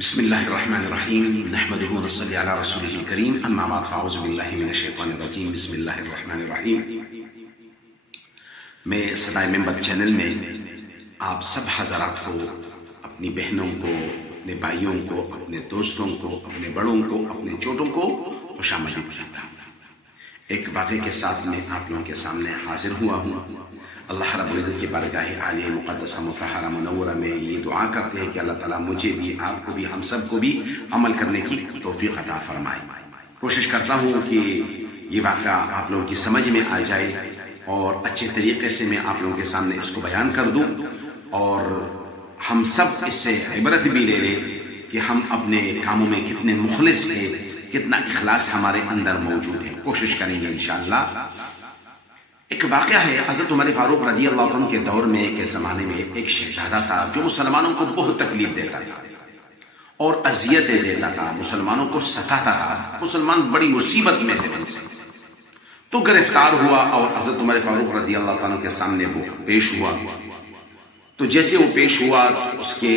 بسم الله الرحمن الرحيم نحمده ونصلي على رسوله الكريم اما بعد فاعوذ بالله من الشیطان الرجیم بسم اللہ الرحمن الرحیم. میں صدائے منبر چینل میں آپ سب حضرات کو، اپنی بہنوں کو، اپنے بھائیوں کو، اپنے دوستوں کو، اپنے بڑوں کو، اپنے چھوٹوں کو خوش آمدید کہتا ہوں. ایک واقعے کے ساتھ میں آپ لوگوں کے سامنے حاضر ہوا ہوں. اللہ رب العزت کی بارگاہ عالیہ مقدسہ مطہرہ منورہ میں یہ دعا کرتے ہیں کہ اللہ تعالیٰ مجھے بھی، آپ کو بھی، ہم سب کو بھی عمل کرنے کی توفیق عطا فرمائے. کوشش کرتا ہوں کہ یہ واقعہ آپ لوگوں کی سمجھ میں آ جائے اور اچھے طریقے سے میں آپ لوگوں کے سامنے اس کو بیان کر دوں اور ہم سب اس سے عبرت بھی لے لیں کہ ہم اپنے کاموں میں کتنے مخلص ہیں، کتنا اخلاص ہمارے اندر موجود ہے. کوشش کریں گے انشاءاللہ. ایک واقعہ ہے حضرت عمر فاروق رضی اللہ عنہ کے دور میں کے زمانے میں ایک شہزادہ تھا جو مسلمانوں کو بہت تکلیف دیتا تھا اور اذیتیں دیتا تھا، مسلمانوں کو ستاتا تھا. مسلمان بڑی مصیبت میں تھے ان سے. تو گرفتار ہوا اور حضرت عمر فاروق رضی اللہ عنہ کے سامنے وہ پیش ہوا. تو جیسے وہ پیش ہوا اس کے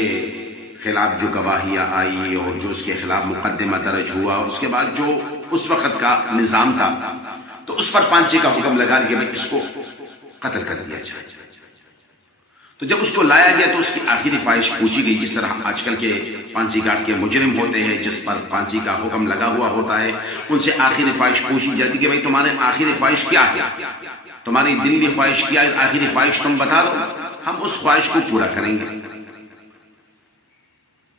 خلاف جو گواہیاں آئی اور جو اس کے خلاف مقدمہ درج ہوا، اس کے بعد جو اس وقت کا نظام تھا تو اس پر پھانسی کا حکم لگا کہ اس کو قتل کر دیا جائے. تو جب اس کو لایا گیا تو اس کی آخری خواہش پوچھی گئی، جس طرح آج کل کے پھانسی گاٹ کے مجرم ہوتے ہیں جس پر پھانسی کا حکم لگا ہوا ہوتا ہے، ان سے آخری خواہش پوچھی جاتی کہ بھائی تمہارے آخری خواہش کیا ہے، تمہاری دل کی خواہش کیا ہے، آخری خواہش تم بتا دو، ہم اس خواہش کو پورا کریں گے.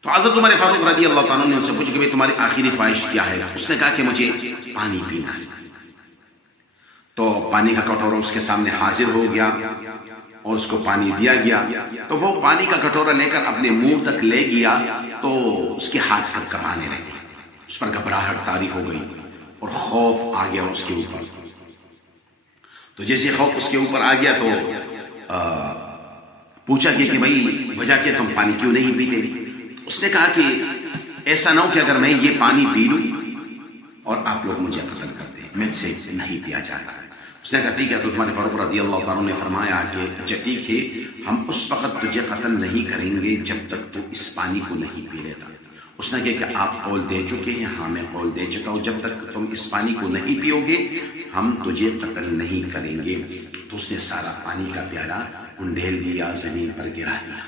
تو حضرت عمر فاروق رضی اللہ تعالیٰ نے ان سے پوچھا کہ بھائی تمہاری آخری خواہش کیا ہے. اس نے کہا کہ مجھے پانی پینا ہے. تو پانی کا کٹورا اس کے سامنے حاضر ہو گیا اور اس کو پانی دیا گیا. تو وہ پانی کا کٹورا لے کر اپنے منہ تک لے گیا تو اس کے ہاتھ پر کمانے لگے. اس پر گھبراہٹ طاری ہو گئی اور خوف آ گیا اس کے اوپر. تو جیسے خوف اس کے اوپر آ گیا تو پوچھا کہ بھائی وجہ کیا، تم پانی کیوں نہیں پیتے؟ اس نے کہا کہ ایسا نہ ہو کہ اگر میں یہ پانی پی لوں اور آپ لوگ مجھے قتل کر دیں، میں سے نہیں پیا جاتا. اس نے کہا ٹھیک ہے. تو عمر فاروق رضی اللہ تعالیٰ نے فرمایا کہ اچھا ٹھیک ہے، ہم اس وقت تجھے قتل نہیں کریں گے جب تک تو اس پانی کو نہیں پی لیتا. اس نے کہا کہ آپ قول دے چکے ہیں؟ ہاں میں قول دے چکا ہوں، جب تک تم اس پانی کو نہیں پیو گے ہم تجھے قتل نہیں کریں گے. تو اس نے سارا پانی کا پیالہ انڈیل لیا، زمین پر گرا دیا.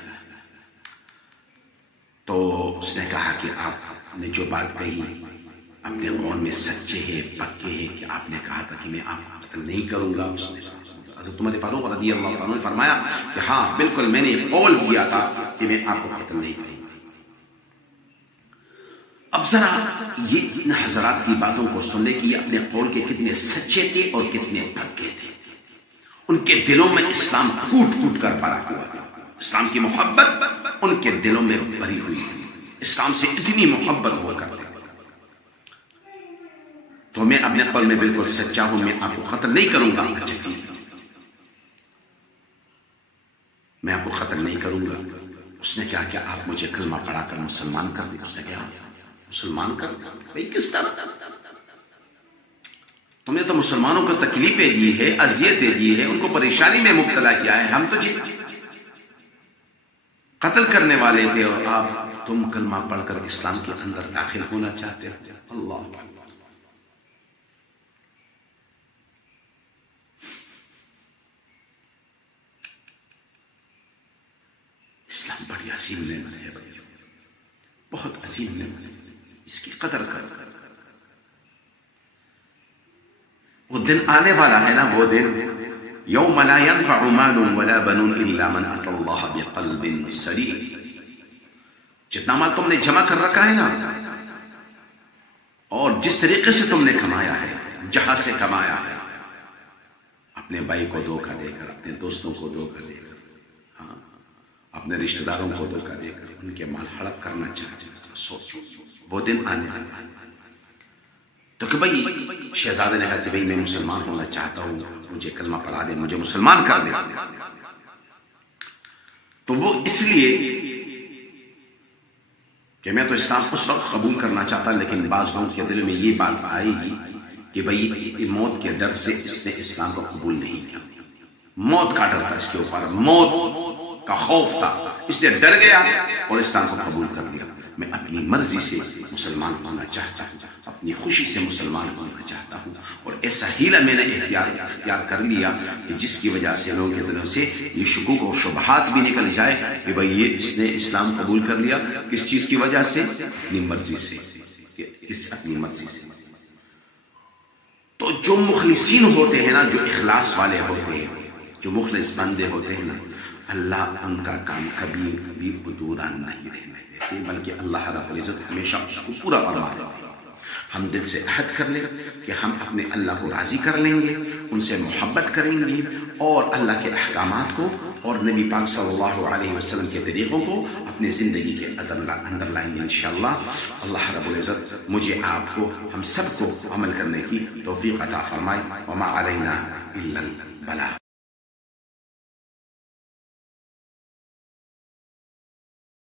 تو اس نے کہا کہ آپ نے جو بات کہی اپنے قول میں سچے ہیں، پکے ہیں کہ آپ نے کہا تھا کہ میں آپ کو قتل نہیں کروں گا. اس نے حضرت عمر فاروق رضی اللہ عنہ نے فرمایا کہ ہاں بالکل میں نے قول کیا تھا کہ میں آپ کو قتل نہیں کروں گا. اب ذرا یہ ان حضرات کی باتوں کو سن لے کہ یہ اپنے قول کے کتنے سچے تھے اور کتنے پکے تھے. ان کے دلوں میں اسلام پھوٹ پھوٹ کر بھرا ہوا تھا. اسلام کی محبت ان کے دلوں میں بھری ہوئی تھی. اسلام سے اتنی محبت ہوا کرتے. تو میں اپنے قول میں بالکل سچا ہوں، میں آپ کو قتل نہیں کروں گا. اچھا ٹھیک، میں آپ کو قتل نہیں کروں گا. اس نے کہا کہ آپ مجھے کلمہ پڑھا کر مسلمان کر دیں. اس نے کہا مسلمان کر بھائی کس طرح؟ تم نے تو مسلمانوں کو تکلیفیں دی ہے، اذیتیں دی ہے، ان کو پریشانی میں مبتلا کیا ہے. ہم تو جی قتل کرنے والے تھے اور تم کلمہ پڑھ کر اسلام کے اندر داخل ہونا چاہتے ہو. اللہ اسلام بڑی عظیم نعمت ہے بھائی، بہت عظیم نعمت ہے، اس کی قدر کر. وہ دن آنے والا ہے نا، وہ دن یوم لا ينفع مال ولا بنون الا من اتى الله بقلب سلیم. جتنا مال تم نے جمع کر رکھا ہے نا اور جس طریقے سے تم نے کمایا ہے، جہاں سے کمایا ہے، اپنے بھائی کو دھوکہ دے کر، اپنے دوستوں کو دھوکہ دے کر، اپنے رشتہ داروں کو دھوکہ دے کر ان کے مال ہڑپ کرنا چاہتے ہیں، سوچو وہ دن آنے والا ہے. تو کہ بھائی شہزادے نے کہا کہ بھائی میں مسلمان ہونا چاہتا ہوں، مجھے کلمہ پڑھا دے، مجھے مسلمان کر دے. تو وہ اس لیے کہ میں تو اسلام اس وقت قبول کرنا چاہتا، لیکن بعض لوگوں کے دل میں یہ بات آئی کہ بھائی موت کے ڈر سے اس نے اسلام کو قبول نہیں کیا. موت کا ڈر تھا اس کے اوپر، موت کا خوف تھا، اس لیے ڈر گیا اور اسلام کو قبول کر لیا. میں اپنی مرضی سے مسلمان ہونا چاہتا ہوں، اپنی خوشی سے مسلمان ہونا چاہتا ہوں، اور ایسا ہیلا میں نے اختیار کر لیا کہ جس کی وجہ سے لوگوں کے دلوں سے یہ شکوک اور شبہات بھی نکل جائے کہ بھئی یہ اس نے اسلام قبول کر لیا کس چیز کی وجہ سے؟ اپنی مرضی سے، اپنی مرضی سے۔ تو جو مخلصین ہوتے ہیں نا، جو اخلاص والے ہوتے ہیں، جو مخلص بندے ہوتے ہیں نا، اللہ ان کا کام کبھی بھی ادھورا نہیں رہنے دیتے، بلکہ اللہ رب العزت ہمیشہ اس کو پورا فرماتے ہیں۔ ہم دل سے عہد کر لیں کہ ہم اپنے اللہ کو راضی کر لیں گے، ان سے محبت کریں گے، اور اللہ کے احکامات کو اور نبی پاک صلی اللہ علیہ وسلم کے طریقوں کو اپنی زندگی کے اندر لائیں گے انشاءاللہ۔ اللہ رب العزت مجھے، آپ کو، ہم سب کو عمل کرنے کی توفیق عطا فرمائے۔ وما علینا الا البلاغ۔